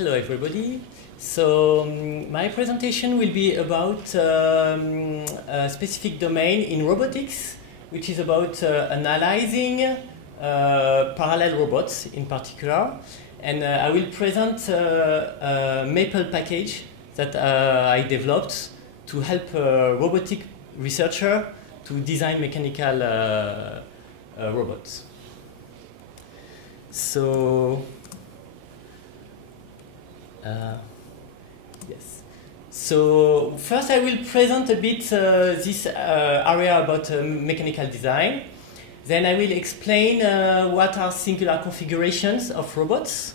Hello everybody. So my presentation will be about a specific domain in robotics, which is about analyzing parallel robots in particular. And I will present a Maple package that I developed to help robotic researcher to design mechanical robots. So yes. So first I will present a bit this area about mechanical design. Then I will explain what are singular configurations of robots.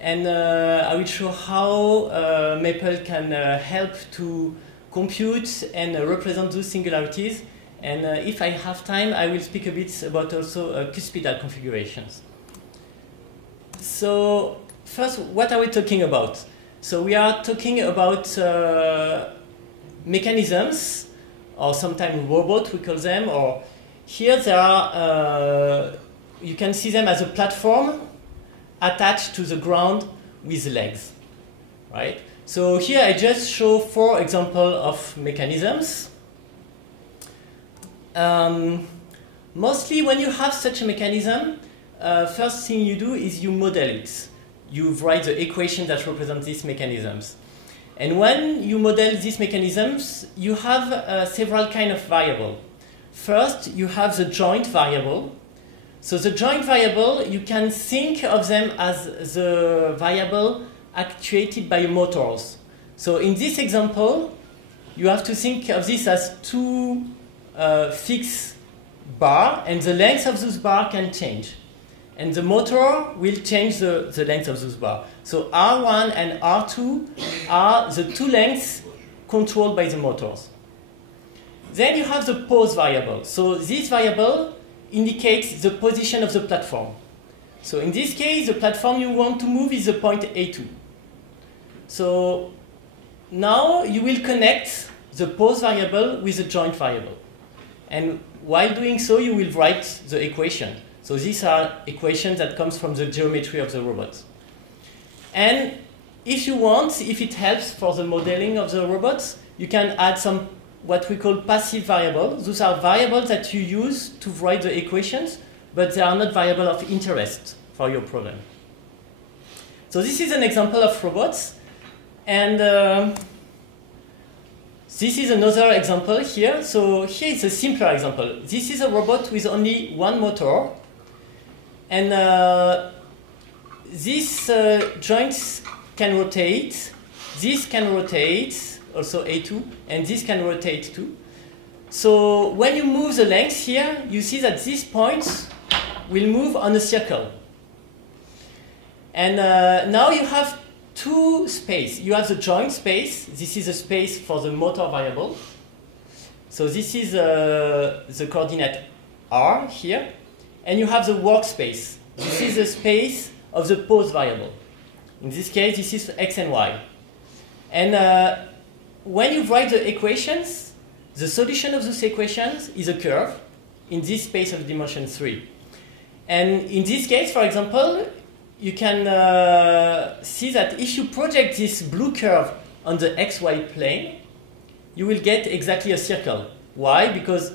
And I will show how Maple can help to compute and represent those singularities. And if I have time, I will speak a bit about also cuspidal configurations. So first, what are we talking about? So we are talking about mechanisms, or sometimes robots we call them, or here they are, you can see them as a platform attached to the ground with legs, right? So here I just show 4 examples of mechanisms. Mostly when you have such a mechanism, first thing you do is you model it. You write the equation that represents these mechanisms. And when you model these mechanisms, you have several kinds of variables. First, you have the joint variable. So the joint variable, you can think of them as the variable actuated by motors. So in this example, you have to think of this as 2 fixed bars, and the length of those bars can change. And the motor will change the length of those bars. So R1 and R2 are the 2 lengths controlled by the motors. Then you have the pose variable. So this variable indicates the position of the platform. So in this case, the platform you want to move is the point A2. So now you will connect the pose variable with the joint variable. And while doing so, you will write the equation. So these are equations that comes from the geometry of the robot. And if you want, if it helps for the modeling of the robots, you can add some what we call passive variables. Those are variables that you use to write the equations, but they are not variables of interest for your problem. So this is an example of robots. And this is another example here. So here is a simpler example. This is a robot with only 1 motor. And these joints can rotate. This can rotate, also A2, and this can rotate too. So when you move the length here, you see that these points will move on a circle. And now you have 2 spaces. You have the joint space. This is a space for the motor variable. So this is the coordinate R here. And you have the workspace. This is the space of the pose variable. In this case, this is X and Y. And when you write the equations, the solution of those equations is a curve in this space of dimension 3. And in this case, for example, you can see that if you project this blue curve on the XY plane, you will get exactly a circle. Why? Because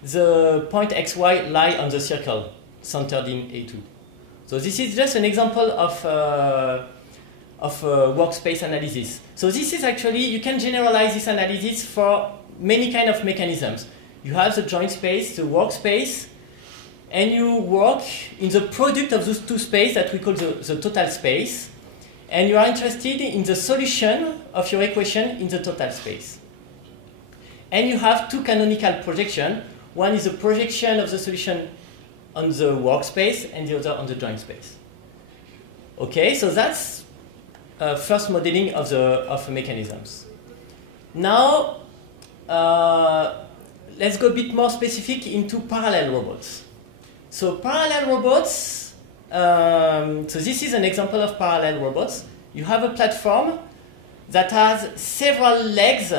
the point XY lie on the circle centered in A2. So this is just an example of workspace analysis. So this is actually, you can generalize this analysis for many kind of mechanisms. You have the joint space, the workspace, and you work in the product of those 2 spaces that we call the total space. And you are interested in the solution of your equation in the total space. And you have 2 canonical projections. One is a projection of the solution on the workspace, and the other on the joint space. Okay, so that's first modeling of mechanisms. Now, let's go a bit more specific into parallel robots. So parallel robots, so this is an example of parallel robots. You have a platform that has several legs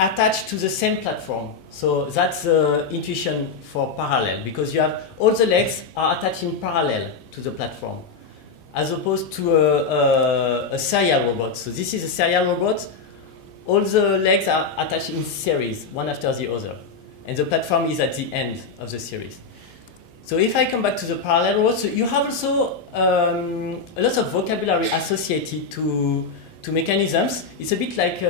attached to the same platform. So that's the intuition for parallel, because you have all the legs are attached in parallel to the platform. as opposed to a serial robot. So this is a serial robot. All the legs are attached in series, one after the other. And the platform is at the end of the series. So if I come back to the parallel robot, so you have also a lot of vocabulary associated to mechanisms. It's a bit like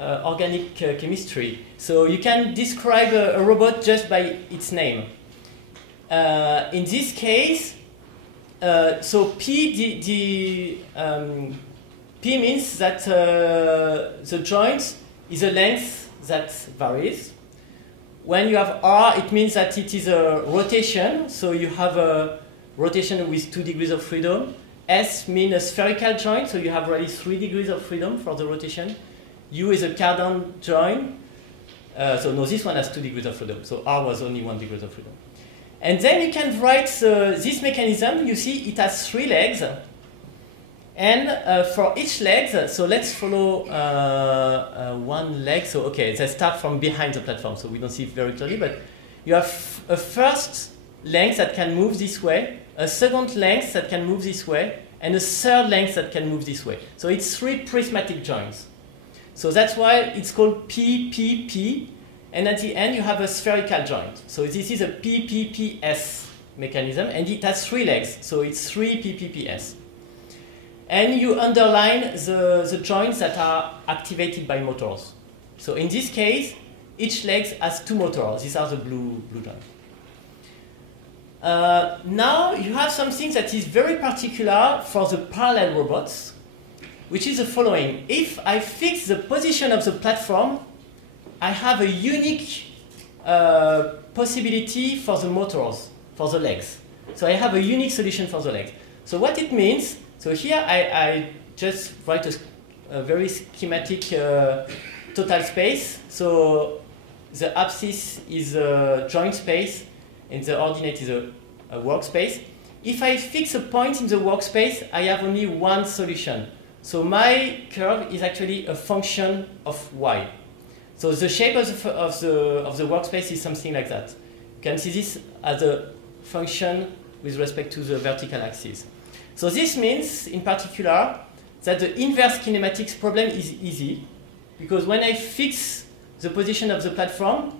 organic chemistry. So you can describe a robot just by its name. In this case, so P means that the joint is a length that varies. When you have R, it means that it is a rotation. So you have a rotation with 2 degrees of freedom. S means a spherical joint, so you have really 3 degrees of freedom for the rotation. U is a Cardan joint. So no, this one has 2 degrees of freedom. So R was only 1 degree of freedom. And then you can write this mechanism. You see it has 3 legs. And for each leg, so let's follow one leg. So okay, they start from behind the platform, so we don't see it very clearly, but you have a first length that can move this way, a second length that can move this way, and a third length that can move this way. So it's 3 prismatic joints. So that's why it's called PPP, and at the end you have a spherical joint. So this is a PPPS mechanism, and it has 3 legs, so it's 3 PPPS. And you underline the joints that are activated by motors. So in this case, each leg has 2 motors. These are the blue joints. Now you have something that is very particular for the parallel robots, which is the following. If I fix the position of the platform, I have a unique possibility for the motors, for the legs. So I have a unique solution for the legs. So what it means, so here I just write a very schematic total space. So the axis is a joint space, and the ordinate is a workspace. If I fix a point in the workspace, I have only one solution. So my curve is actually a function of y. So the shape of the workspace is something like that. You can see this as a function with respect to the vertical axis. So this means, in particular, that the inverse kinematics problem is easy, because when I fix the position of the platform,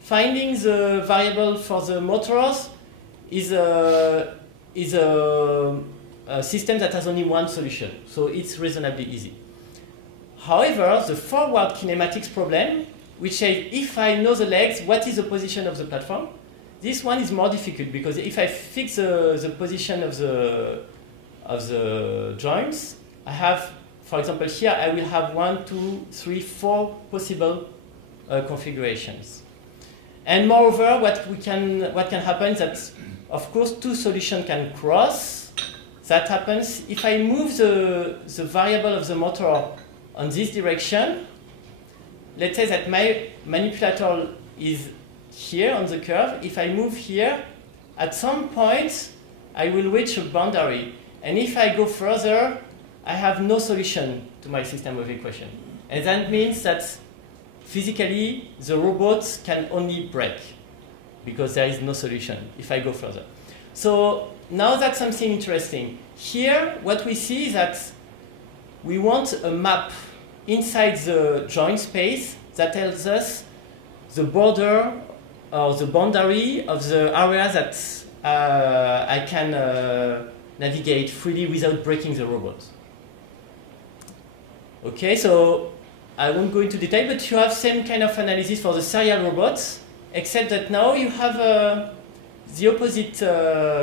finding the variable for the motors is a system that has only one solution. So it's reasonably easy. However, the forward kinematics problem, which says if I know the legs, what is the position of the platform? This one is more difficult, because if I fix the position of the joints, I have, for example, here I will have 1, 2, 3, 4 possible configurations. And moreover, what can happen is that, of course, 2 solutions can cross. That happens if I move the variable of the motor on this direction. Let's say that my manipulator is here on the curve. If I move here, at some point, I will reach a boundary. And if I go further, I have no solution to my system of equation. And that means that physically, the robots can only break, because there is no solution if I go further. So now that's something interesting. Here, what we see is that we want a map inside the joint space that tells us the border or the boundary of the area that I can navigate freely without breaking the robot. Okay, so I won't go into detail, but you have same kind of analysis for the serial robots, except that now you have the opposite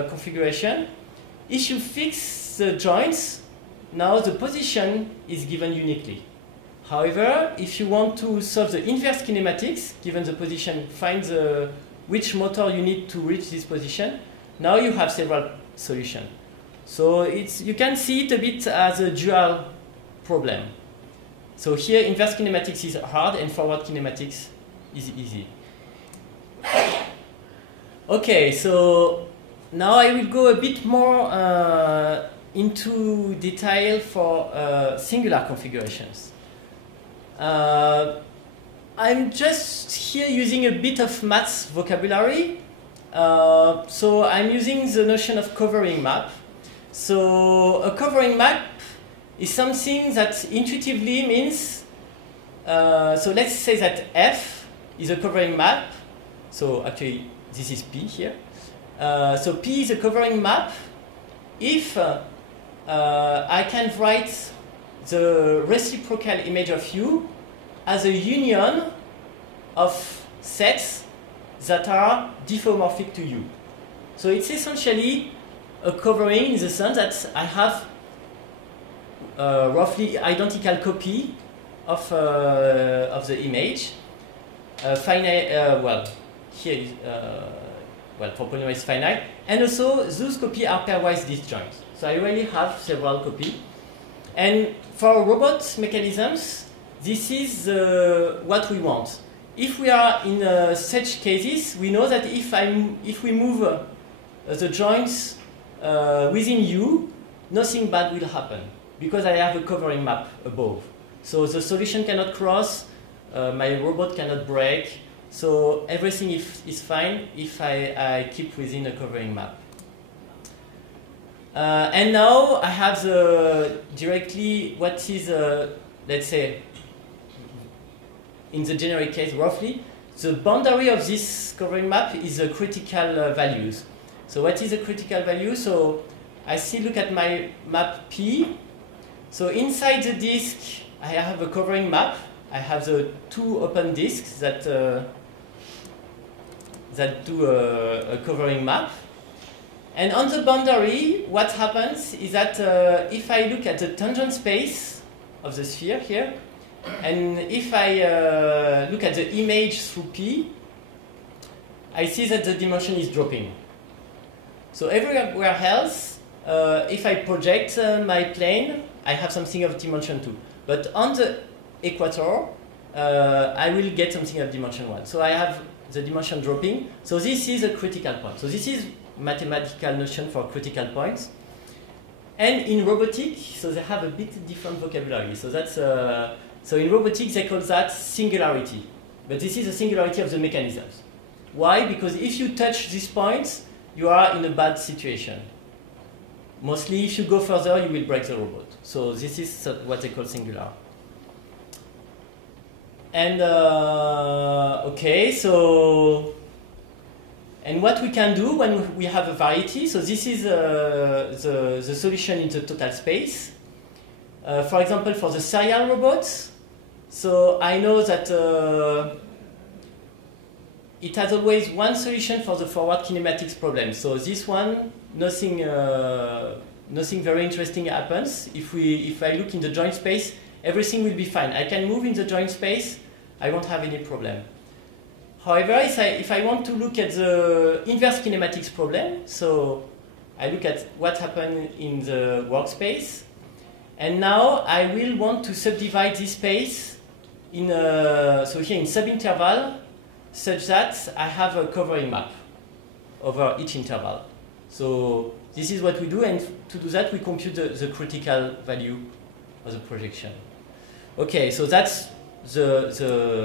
configuration. If you fix the joints, now the position is given uniquely. However, if you want to solve the inverse kinematics, given the position, find which motor you need to reach this position, now you have several solutions. So you can see it a bit as a dual problem. So here, inverse kinematics is hard and forward kinematics is easy. Okay, so now I will go a bit more into detail for singular configurations. I'm just here using a bit of maths vocabulary. So I'm using the notion of covering map. So a covering map is something that intuitively means, so let's say that F is a covering map. So actually, this is P here. So P is a covering map if I can write the reciprocal image of U as a union of sets that are diffeomorphic to U. So it's essentially a covering in the sense that I have roughly identical copy of the image. Finite, well, here is, well, for polynomial is finite, and also those copies are pairwise disjoint. So I really have several copies. And for robot mechanisms, this is what we want. If we are in such cases, we know that if we move the joints within U, nothing bad will happen because I have a covering map above. So the solution cannot cross, my robot cannot break, so everything is fine if I keep within a covering map. And now I have directly what is, let's say, in the generic case roughly, the boundary of this covering map is the critical values. So what is a critical value? So I still look at my map P. So inside the disk, I have a covering map. I have the two open disks that do a covering map. And on the boundary, what happens is that if I look at the tangent space of the sphere here, and if I look at the image through P, I see that the dimension is dropping. So everywhere else, if I project my plane, I have something of dimension 2. But on the equator, I will get something of dimension 1. So I have the dimension dropping. So this is a critical point. So this is mathematical notion for critical points. And in robotics, so they have a bit different vocabulary. So that's so in robotics they call that singularity. But this is a singularity of the mechanisms. Why? Because if you touch these points, you are in a bad situation. Mostly, if you go further, you will break the robot. So this is what they call singular. And okay, so and what we can do when we have a variety. So this is the solution in the total space. For example, for the serial robots, so I know that it has always one solution for the forward kinematics problem. So this one, nothing very interesting happens. If I look in the joint space, everything will be fine. I can move in the joint space, I won't have any problem. However, if I want to look at the inverse kinematics problem, so I look at what happened in the workspace, and now I will want to subdivide this space in so here in subinterval, such that I have a covering map over each interval. So this is what we do, and to do that we compute the critical value of the projection. Okay, so that's the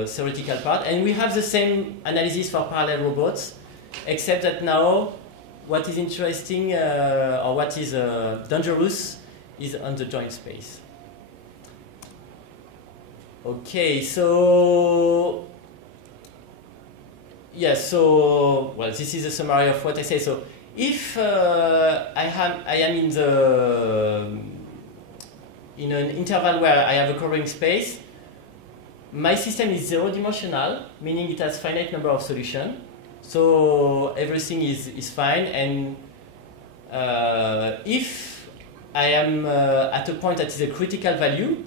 theoretical part, and we have the same analysis for parallel robots, except that now what is interesting or what is dangerous is on the joint space. Okay, so yes, so well, this is a summary of what I say. So if I am in an interval where I have a covering space, my system is zero-dimensional, meaning it has finite number of solutions. So everything is fine, and if I am at a point that is a critical value,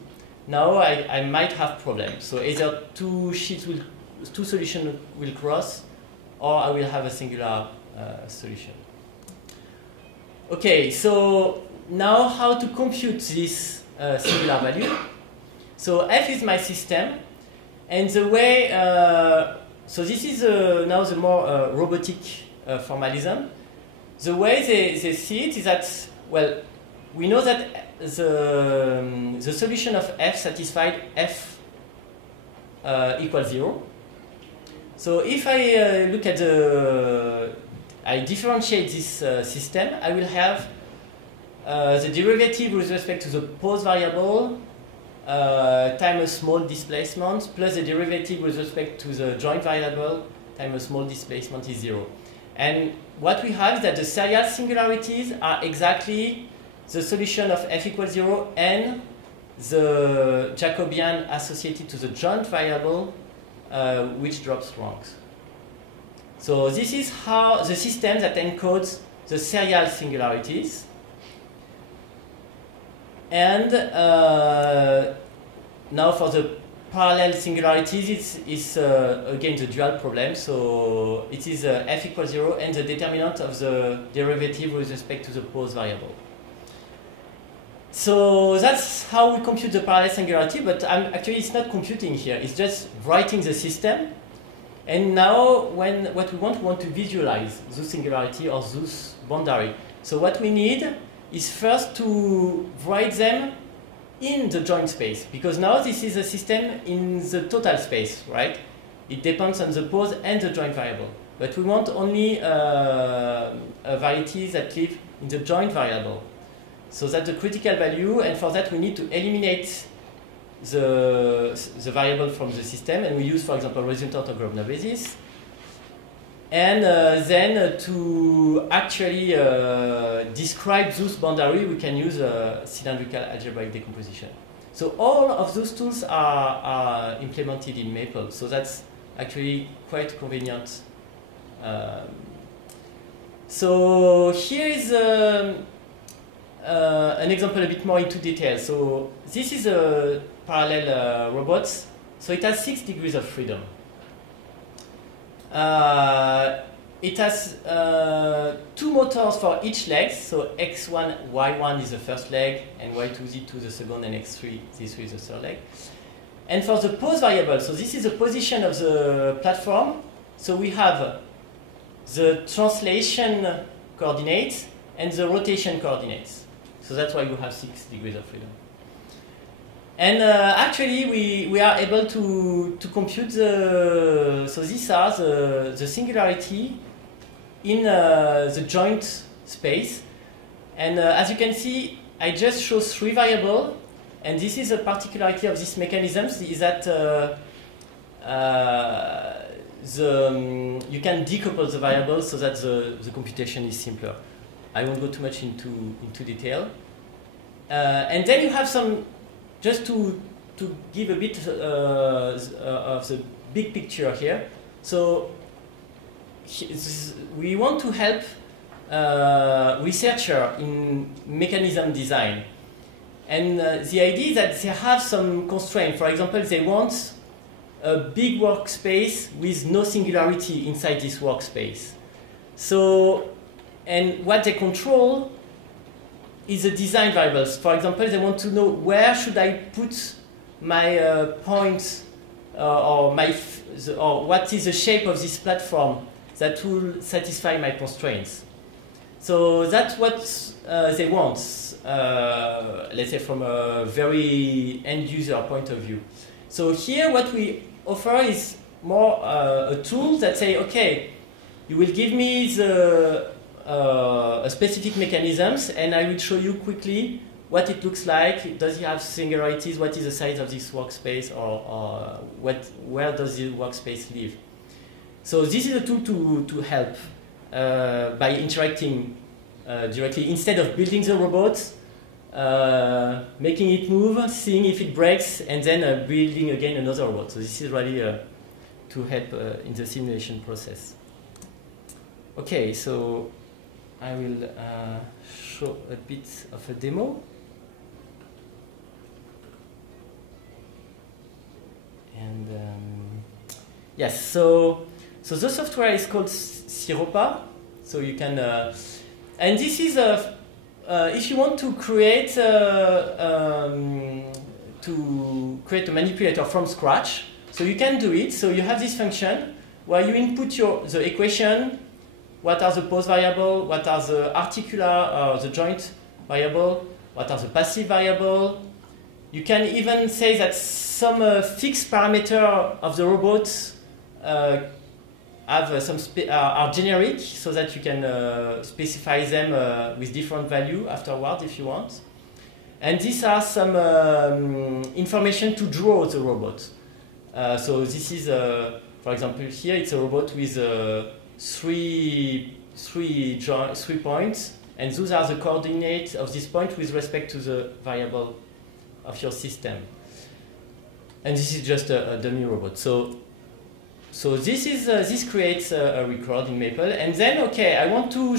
now I might have problems. So either two solutions will cross, or I will have a singular solution. Okay, so now how to compute this singular value? So F is my system, and the way, so this is now the more robotic formalism. The way they see it is that, well, we know that the solution of F satisfied F equals 0. So if I look at I differentiate this system, I will have the derivative with respect to the pose variable time a small displacement plus the derivative with respect to the joint variable time a small displacement is 0. And what we have is that the serial singularities are exactly the solution of f equals 0 and the Jacobian associated to the joint variable which drops ranks. So this is how the system that encodes the serial singularities. And now for the parallel singularities, it's again the dual problem. So it is f equals 0 and the determinant of the derivative with respect to the pose variable. So that's how we compute the parallel singularity, but actually it's not computing here. It's just writing the system. And now what we want to visualize this singularity or this boundary. So what we need is first to write them in the joint space, because now this is a system in the total space, right? It depends on the pose and the joint variable. But we want only varieties that live in the joint variable. So that's the critical value, and for that we need to eliminate the variable from the system, and we use, for example, resultant on Grosvenor basis. And then to actually describe this boundary, we can use cylindrical algebraic decomposition. So all of those tools are implemented in Maple, so that's actually quite convenient. So here is an example a bit more into detail. So this is a parallel robot. So it has 6 degrees of freedom. It has 2 motors for each leg. So x1, y1 is the first leg, and y2, z2 the second, and x3, z3 is the third leg. And for the pose variable, so this is the position of the platform. So we have the translation coordinates and the rotation coordinates. So that's why you have 6 degrees of freedom. And actually, we are able to compute the. So these are the singularity in the joint space. And as you can see, I just show 3 variables. And this is a particularity of this mechanism, is that you can decouple the variables so that the computation is simpler. I won't go too much into detail. And then you have some, just to give a bit of the big picture here. So we want to help researcher in mechanism design. And the idea is that they have some constraint. For example, they want a big workspace with no singularity inside this workspace. So, and what they control is the design variables. For example, they want to know where should I put my points or what is the shape of this platform that will satisfy my constraints. So that's what they want, let's say from a very end user point of view. So here what we offer is more a tool that say, okay, you will give me the a specific mechanisms, and I will show you quickly what it looks like. Does it have singularities? What is the size of this workspace, or where does the workspace live? So this is a tool to help by interacting directly instead of building the robot, making it move, seeing if it breaks, and then building again another robot. So this is really to help in the simulation process. Okay, so I will show a bit of a demo. And yes, so the software is called Siropa. So you can, and this is if you want to create a manipulator from scratch, so you can do it. So you have this function where you input the equation. What are the pose variable? What are the articular, the joint variable? What are the passive variable? You can even say that some fixed parameter of the robot have are generic, so that you can specify them with different value afterwards if you want. And these are some information to draw the robot. So this is, for example, here it's a robot with three points, and those are the coordinates of this point with respect to the variable of your system. And this is just a dummy robot. So this creates a record in Maple, and then I want to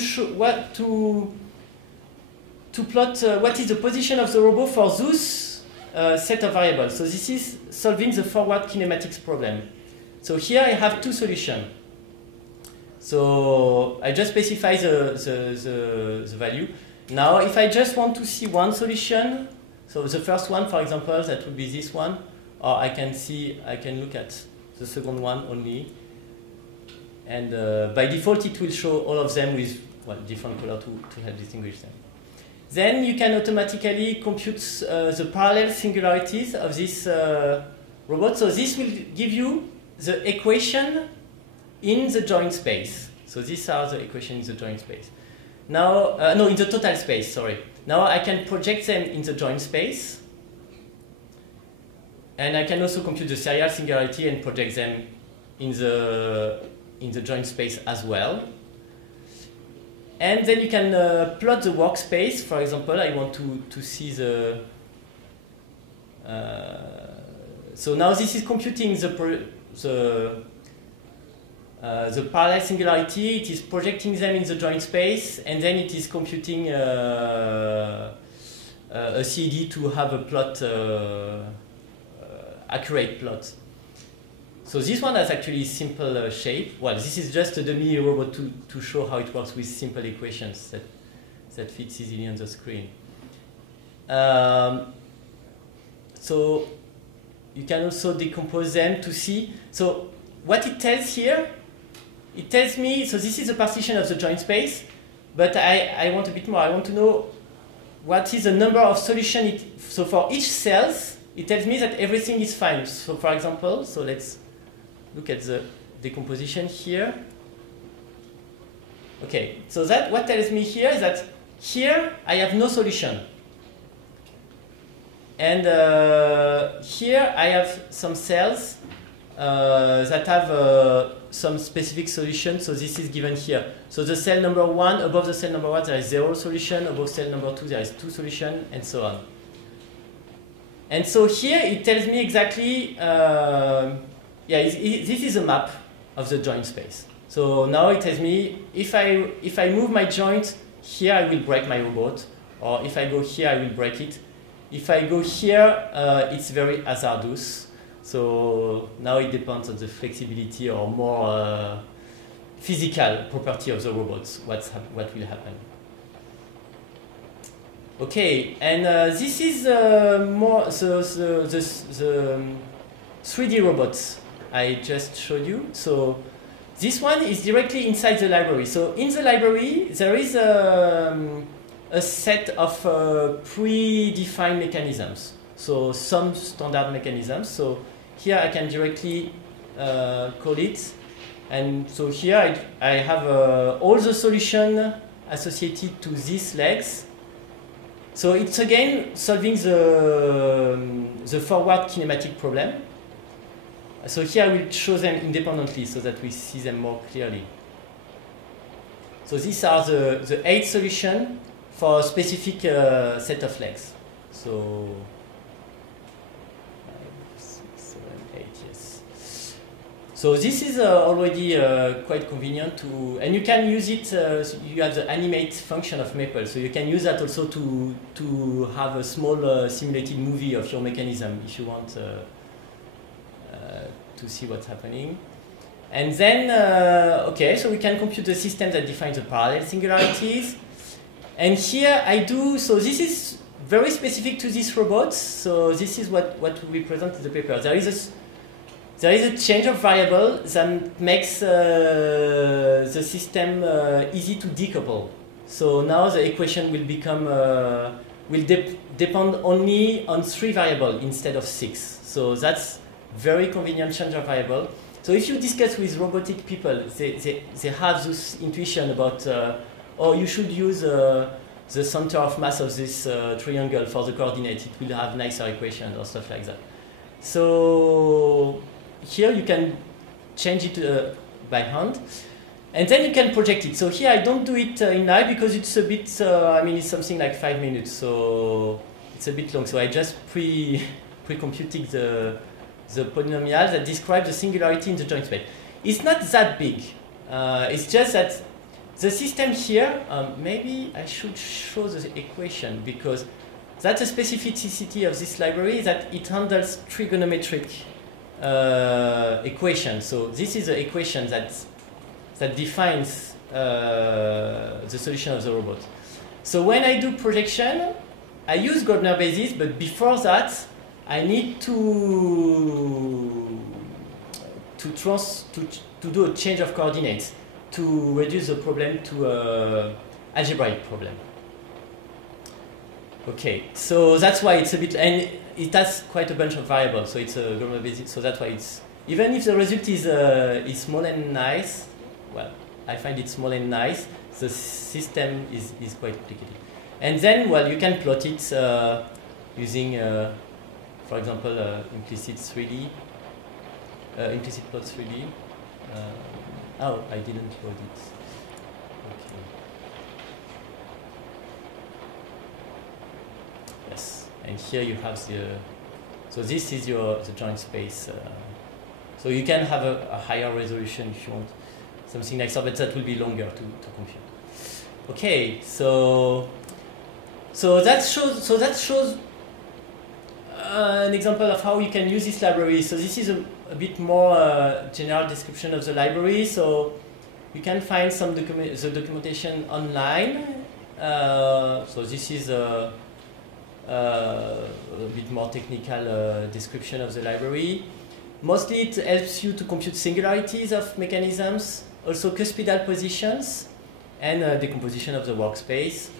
plot what is the position of the robot for those set of variables. So this is solving the forward kinematics problem. So here I have two solutions. So I just specify the value. Now if I just want to see one solution, so the first one, for example, that would be this one, or I can look at the second one only. And by default it will show all of them with different color to help distinguish them. Then you can automatically compute the parallel singularities of this robot. So this will give you the equation in the joint space. So these are the equations in the joint space. Now, no, in the total space, sorry. Now I can project them in the joint space. And I can also compute the serial singularity and project them in the joint space as well. And then you can plot the workspace. For example, I want to see the... so now this is computing the parallel singularity. It is projecting them in the joint space, and then it is computing a CED to have a plot, accurate plot. So this one has actually simple shape. Well, this is just a dummy robot to show how it works with simple equations that fits easily on the screen. So you can also decompose them to see. So what it tells here, it tells me, so this is the partition of the joint space, but I want a bit more. I want to know what is the number of solutions. So for each cells, it tells me that everything is fine. So for example, so let's look at the decomposition here. Okay, so that what tells me here is that here I have no solution. And here I have some cells that have some specific solution. So this is given here. So the cell number 1, above the cell number 1 there is 0 solution, above cell number 2 there is 2 solution, and so on. And so here it tells me exactly, this is a map of the joint space. So now it tells me if I move my joint here, I will break my robot, or if I go here, I will break it. If I go here, it's very hazardous. So now it depends on the flexibility or more physical property of the robots, what will happen. Okay, and this is more the 3D robots I just showed you. So this one is directly inside the library. So in the library, there is a set of predefined mechanisms. So some standard mechanisms. So here I can directly call it. And so here I have all the solutions associated to these legs. So it's again solving the forward kinematic problem. So here I will show them independently so that we see them more clearly. So these are the 8 solutions for a specific set of legs. So 5, 6, 7, 8, yes. So this is already quite convenient to, and you can use it. You have the animate function of Maple, so you can use that also to have a small simulated movie of your mechanism if you want to see what's happening. And then, okay, so we can compute the system that defines the parallel singularities. And here I do, so this is very specific to these robots. So this is what we present in the paper. There is a change of variable that makes the system easy to decouple. So now the equation will become, depend only on 3 variables instead of 6. So that's very convenient change of variable. So if you discuss with robotic people, they have this intuition about, oh, you should use the center of mass of this triangle for the coordinate. It will have nicer equations or stuff like that. So here you can change it by hand. And then you can project it. So here I don't do it in live because it's a bit, I mean, it's something like 5 minutes. So it's a bit long. So I just pre-computed the polynomial that describes the singularity in the joint space. It's not that big. It's just that the system here, maybe I should show the equation because that's a specificity of this library, that it handles trigonometric equations. So this is the equation that defines the solution of the robot. So when I do projection, I use Grobner basis, but before that, I need to do a change of coordinates to reduce the problem to an algebraic problem. Okay, so that's why it's a bit, and it has quite a bunch of variables, so it's a Grobner basis, so that's why it's, even if the result is small and nice, well, I find it small and nice, the system is quite complicated. And then, well, you can plot it using, for example, implicit 3D, implicit plot 3D. Oh, I didn't load it. Okay. Yes, and here you have the, so this is the joint space. So you can have a higher resolution if you want something like that, but that will be longer to compute. Okay, so that shows an example of how you can use this library. So this is a bit more general description of the library. So you can find some the documentation online. So this is a bit more technical description of the library. Mostly it helps you to compute singularities of mechanisms, also cuspidal positions, and decomposition of the workspace.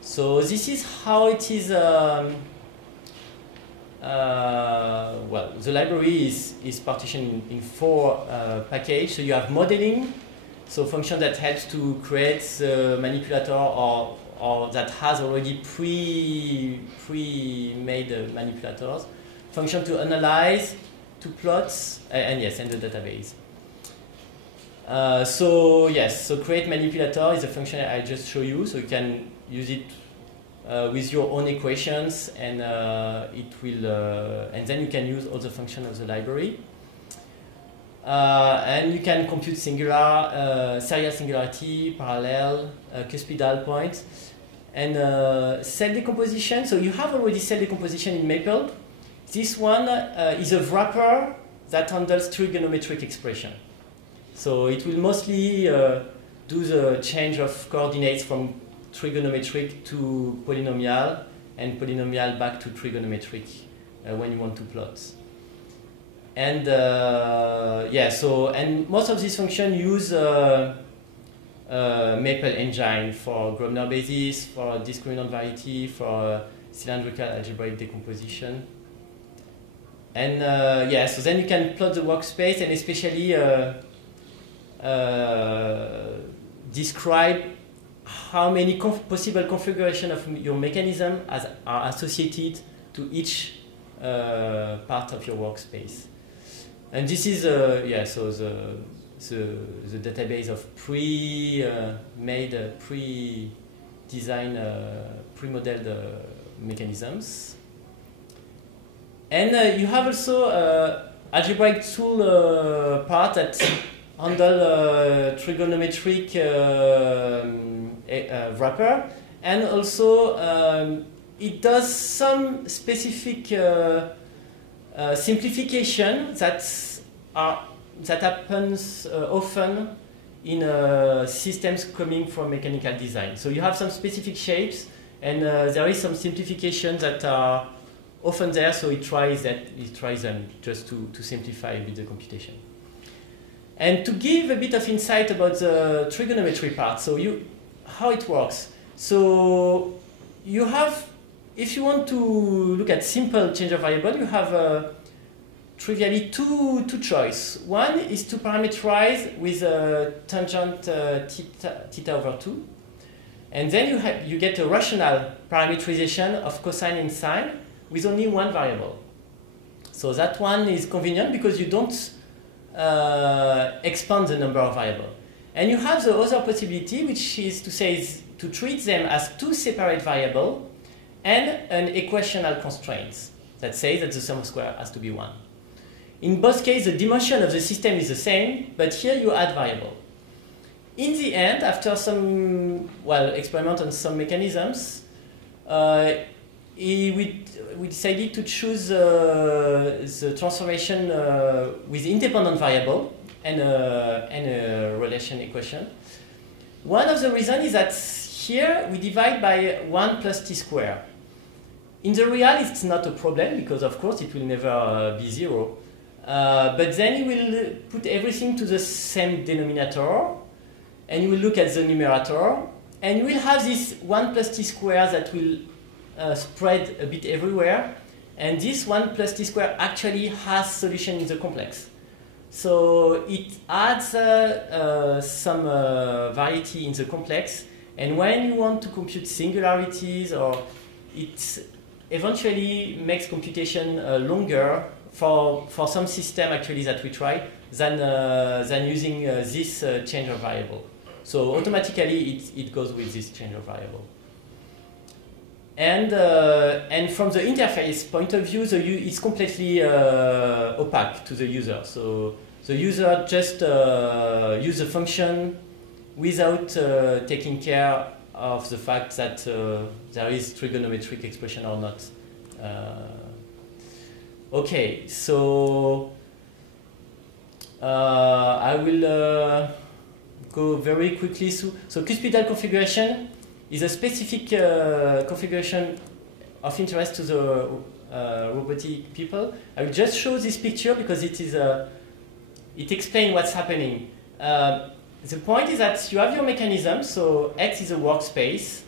So this is how it is, well, the library is partitioned in 4 packages. So you have modeling, so function that helps to create the manipulator or that has already pre-made manipulators. Function to analyze, to plot, and yes, and the database. So yes, so create manipulator is a function I just show you, so you can use it with your own equations, and it will, and then you can use all the functions of the library. And you can compute singular, serial singularity, parallel, cuspidal points, and cell decomposition. So you have already cell decomposition in Maple. This one is a wrapper that handles trigonometric expression. So it will mostly do the change of coordinates from trigonometric to polynomial, and polynomial back to trigonometric when you want to plot. And yeah, so, and most of these functions use Maple engine for Grobner basis, for discriminant variety, for cylindrical algebraic decomposition. And yeah, so then you can plot the workspace and especially describe how many possible configurations of your mechanism are associated to each part of your workspace. And this is yeah, so the database of pre-made, pre-designed, pre-modeled mechanisms. And you have also algebraic tool part that handle trigonometric wrapper, and also it does some specific simplification that happens often in systems coming from mechanical design. So you have some specific shapes, and there is some simplification that are often there. So it tries them just to simplify a bit the computation. And to give a bit of insight about the trigonometry part, so how it works. So you have, if you want to look at simple change of variable, you have trivially two choices. One is to parameterize with a tangent theta over 2. And then you get a rational parameterization of cosine and sine with only one variable. So that one is convenient because you don't expand the number of variables. And you have the other possibility, which is to say to treat them as two separate variables and an equational constraint that says that the sum of square has to be 1. In both cases, the dimension of the system is the same, but here you add variable. In the end, after some experiment on some mechanisms, we decided to choose the transformation with independent variable and a relation equation. One of the reasons is that here we divide by 1 plus t squared. In the real, it's not a problem because, of course, it will never be 0. But then you will put everything to the same denominator, and you will look at the numerator, and you will have this 1 plus t squared that will spread a bit everywhere, and this 1 plus t squared actually has solution in the complex. So it adds some variety in the complex, and when you want to compute singularities, or it eventually makes computation longer for some system actually that we tried than using this change of variable. So automatically it goes with this change of variable. And from the interface point of view, it's completely opaque to the user. So the user just use the function without taking care of the fact that there is trigonometric expression or not. Okay, so I will go very quickly through. So cuspidal configuration is a specific configuration of interest to the robotic people. I will just show this picture because it explains what's happening. The point is that you have your mechanism, so X is a workspace,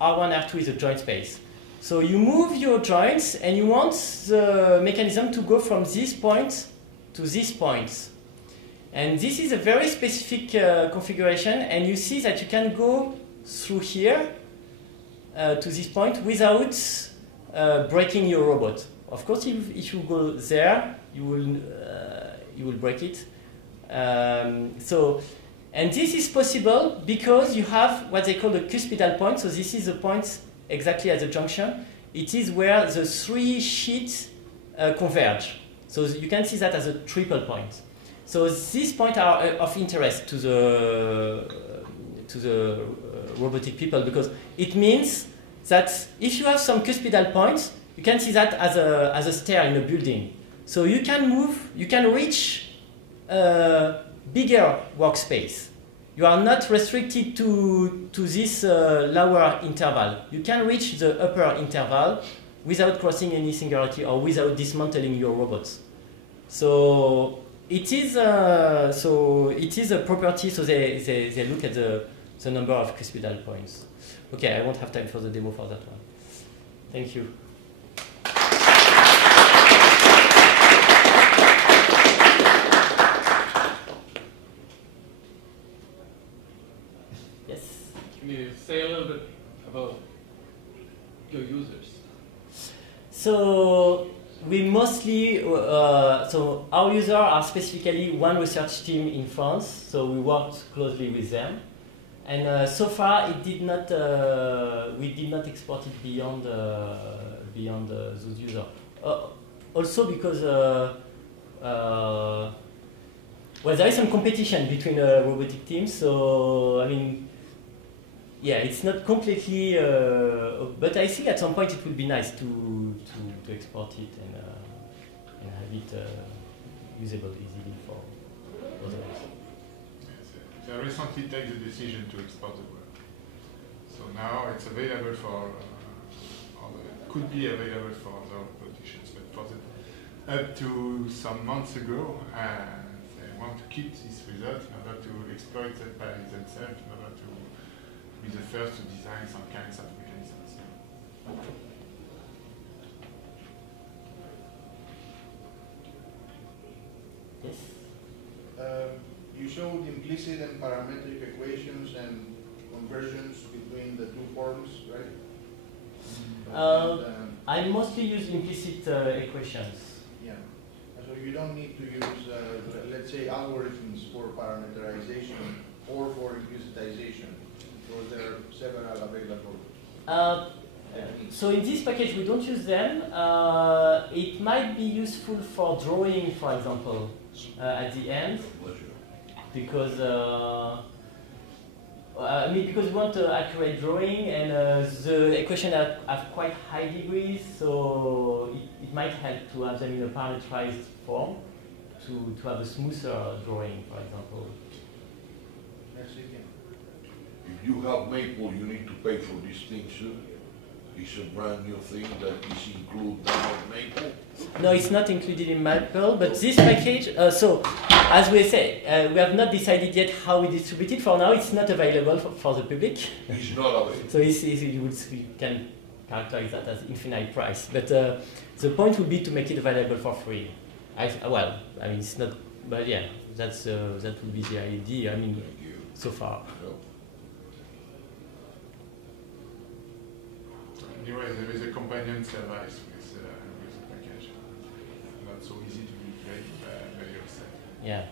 R1, R2 is a joint space. So you move your joints and you want the mechanism to go from this point to this point. And this is a very specific configuration, and you see that you can go through here to this point without breaking your robot. Of course, if you go there, you will break it. And this is possible because you have what they call the cuspidal point. So this is the point exactly at the junction. It is where the three sheets converge. So you can see that as a triple point. So these points are of interest to the robotic people because it means that if you have some cuspidal points, you can see that as a stair in a building. So you can move, you can reach a bigger workspace. You are not restricted to this lower interval. You can reach the upper interval without crossing any singularity or without dismantling your robots. So it is a property. So they look at the number of cuspidal points. Okay, I won't have time for the demo for that one. Thank you. Yes. Can you say a little bit about your users? So we mostly, so our users are specifically one research team in France. So we worked closely with them. And so far, it did not. We did not export it beyond those users. Also because well, there is some competition between robotic teams. So I mean, yeah, it's not completely. But I think at some point it would be nice to export it and have it usable easily for others. They recently take the decision to export the work. So now it's available for, or it could be available for other politicians, but for up to some months ago, they want to keep this result in order to exploit it by themselves, in order to be the first to design some kinds of mechanisms. Yes. You showed implicit and parametric equations and conversions between the two forms, right? I mostly use implicit equations. Yeah. So you don't need to use, let's say, algorithms for parameterization or for implicitization, because there are several available. So in this package, we don't use them. It might be useful for drawing, for example, at the end, because because we want accurate drawing, and the equations have quite high degrees, so it might help to have them in a parameterized form to have a smoother drawing, for example. If you have Maple, you need to pay for these things, sir. It's a brand new thing that is included in Maple. No, it's not included in Maple, but this package, so as we say, we have not decided yet how we distribute it. For now, it's not available for the public. It's not available. So you can characterize that as infinite price. But the point would be to make it available for free. Well, I mean, it's not, but yeah, that would be the idea, I mean, so far. Anyway, there is a companion service with the package. Not so easy to be created by yourself. Yeah.